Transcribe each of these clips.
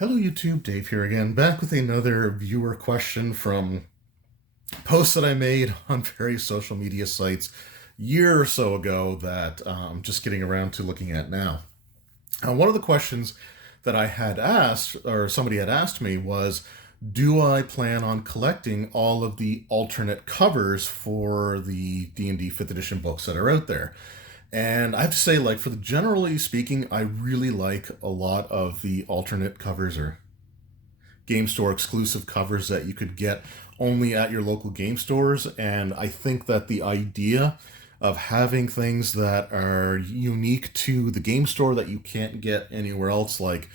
Hello YouTube, Dave here again, back with another viewer question from posts that I made on various social media sites a year or so ago that I'm just getting around to looking at now. One of the questions that I had asked, or somebody had asked me, was do I plan on collecting all of the alternate covers for the D&D 5th edition books that are out there? And I have to say, like, for the generally speaking, I really like a lot of the alternate covers or game store exclusive covers that you could get only at your local game stores. And I think that the idea of having things that are unique to the game store that you can't get anywhere else, like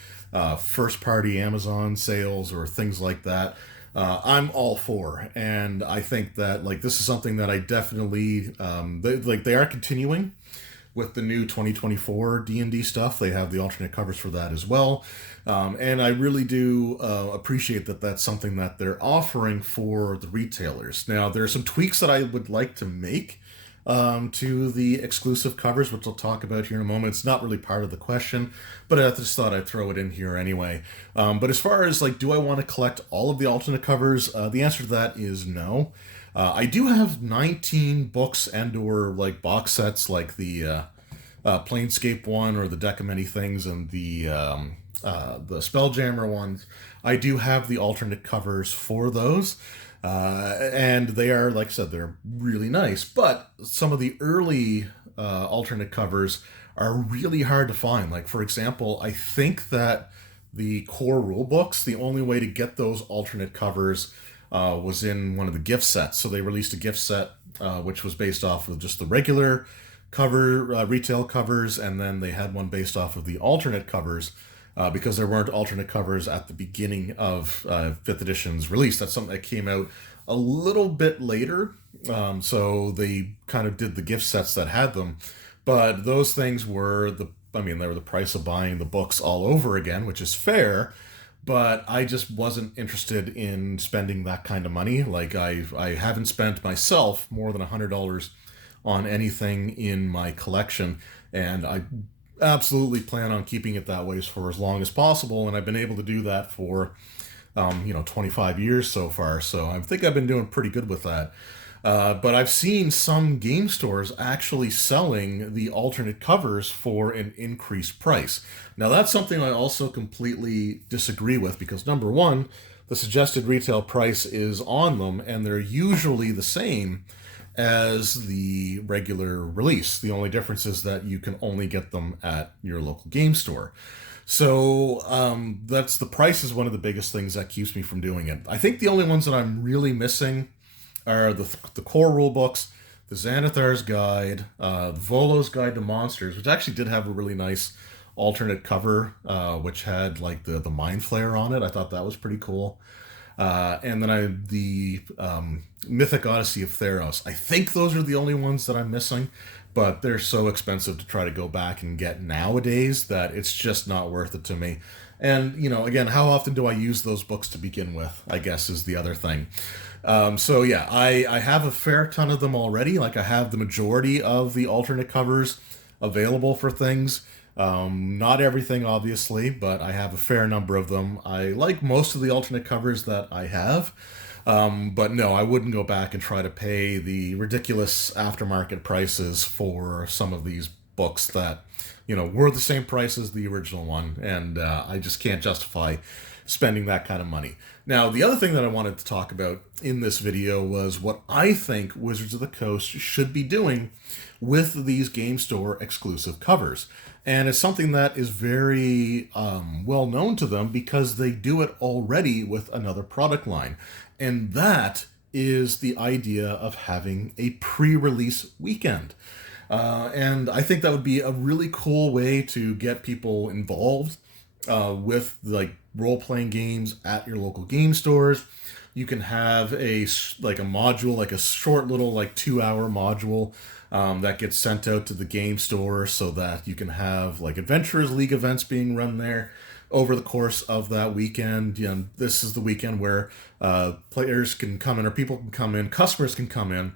first party Amazon sales or things like that, I'm all for. And I think that like this is something that I definitely they are continuing with the new 2024 D&D stuff. They have the alternate covers for that as well. And I really do appreciate that that's something that they're offering for the retailers. Now, there are some tweaks that I would like to make to the exclusive covers, which I'll talk about here in a moment. It's not really part of the question, but I just thought I'd throw it in here anyway. But as far as like, do I want to collect all of the alternate covers? The answer to that is no. I do have 19 books and or like box sets like the Planescape one or the Deck of Many Things and the Spelljammer ones. I do have the alternate covers for those. And they are, like I said, they're really nice. But some of the early alternate covers are really hard to find. Like, for example, I think that the core rule books, the only way to get those alternate covers was in one of the gift sets. So they released a gift set which was based off of just the regular cover, retail covers, and then they had one based off of the alternate covers because there weren't alternate covers at the beginning of 5th edition's release. That's something that came out a little bit later. So they kind of did the gift sets that had them. But those things were they were the price of buying the books all over again, which is fair. But I just wasn't interested in spending that kind of money. Like I haven't spent myself more than $100 on anything in my collection, and I absolutely plan on keeping it that way for as long as possible. And I've been able to do that for 25 years so far. So I think I've been doing pretty good with that. But I've seen some game stores actually selling the alternate covers for an increased price. Now, that's something I also completely disagree with because, number one, the suggested retail price is on them, and they're usually the same as the regular release. The only difference is that you can only get them at your local game store. So that's the price is one of the biggest things that keeps me from doing it. I think the only ones that I'm really missing are the core rule books, the Xanathar's Guide, Volo's Guide to Monsters, which actually did have a really nice alternate cover, which had like the Mind Flayer on it. I thought that was pretty cool. And then the Mythic Odyssey of Theros. I think those are the only ones that I'm missing, but they're so expensive to try to go back and get nowadays that it's just not worth it to me. And, again, how often do I use those books to begin with, I guess, is the other thing. So, yeah, I have a fair ton of them already. Like, I have the majority of the alternate covers available for things. Not everything, obviously, but I have a fair number of them. I like most of the alternate covers that I have. But no, I wouldn't go back and try to pay the ridiculous aftermarket prices for some of these books that, were the same price as the original one. And I just can't justify spending that kind of money. Now, the other thing that I wanted to talk about in this video was what I think Wizards of the Coast should be doing with these game store exclusive covers. And it's something that is very well known to them because they do it already with another product line. And that is the idea of having a pre-release weekend. And I think that would be a really cool way to get people involved with like role-playing games at your local game stores. You can have a module, like a short little 2-hour module that gets sent out to the game store so that you can have like Adventurers League events being run there over the course of that weekend. This is the weekend where players can come in, or people can come in, customers can come in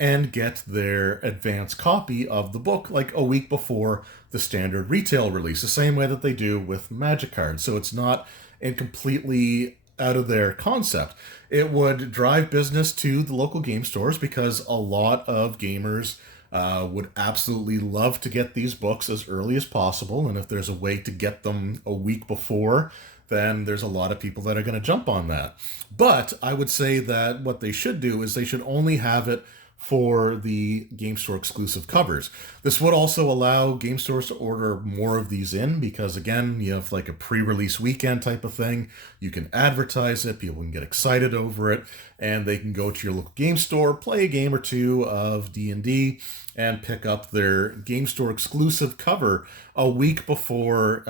and get their advance copy of the book like a week before the standard retail release, the same way that they do with Magic cards. So it's not and completely out of their concept. It would drive business to the local game stores because a lot of gamers would absolutely love to get these books as early as possible. And if there's a way to get them a week before, then there's a lot of people that are going to jump on that. But I would say that what they should do is they should only have it for the game store exclusive covers. This would also allow game stores to order more of these in because, again, you have like a pre-release weekend type of thing. You can advertise it, people can get excited over it, and they can go to your local game store, play a game or two of D&D, and pick up their game store exclusive cover a week before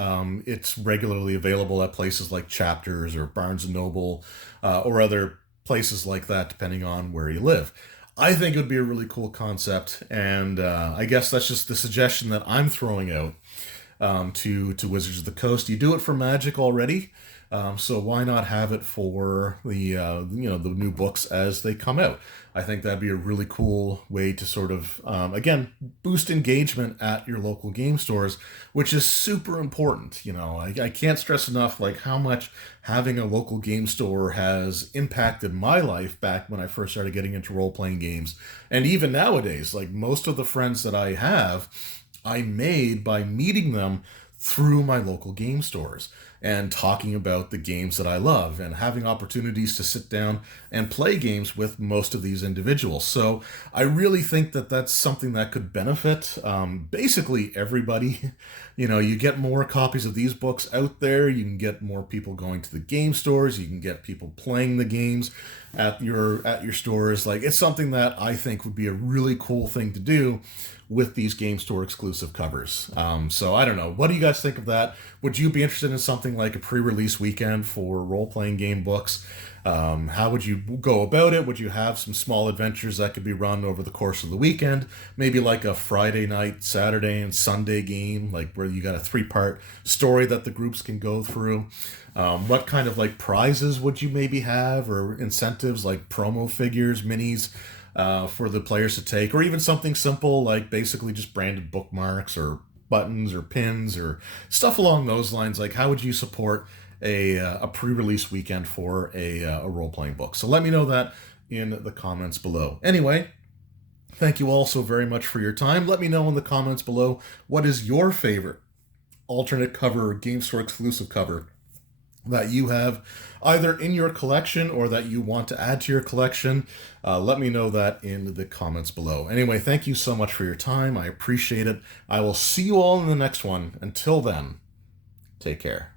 it's regularly available at places like Chapters or Barnes & Noble or other places like that, depending on where you live. I think it would be a really cool concept, and I guess that's just the suggestion that I'm throwing out to Wizards of the Coast. You do it for Magic already, so why not have it for the the new books as they come out? I think that'd be a really cool way to sort of again boost engagement at your local game stores, which is super important. I can't stress enough like how much having a local game store has impacted my life back when I first started getting into role playing games, and even nowadays. Like most of the friends that I have, I made by meeting them through my local game stores and talking about the games that I love and having opportunities to sit down and play games with most of these individuals. So I really think that that's something that could benefit basically everybody. You get more copies of these books out there. You can get more people going to the game stores. You can get people playing the games at your stores. Like, it's something that I think would be a really cool thing to do with these game store exclusive covers. So I don't know. What do you guys think of that? Would you be interested in something like a pre-release weekend for role-playing game books? How would you go about it? Would you have some small adventures that could be run over the course of the weekend? Maybe like a Friday night, Saturday, and Sunday game, like where you got a 3-part story that the groups can go through. What kind of like prizes would you maybe have, or incentives like promo figures, minis, for the players to take, or even something simple like basically just branded bookmarks or buttons or pins or stuff along those lines? Like, how would you support a pre-release weekend for a role-playing book? So let me know that in the comments below. Anyway, thank you all so very much for your time. Let me know in the comments below, what is your favorite alternate cover or game store exclusive cover that you have either in your collection or that you want to add to your collection. Let me know that in the comments below. Anyway, thank you so much for your time. I appreciate it. I will see you all in the next one. Until then, take care.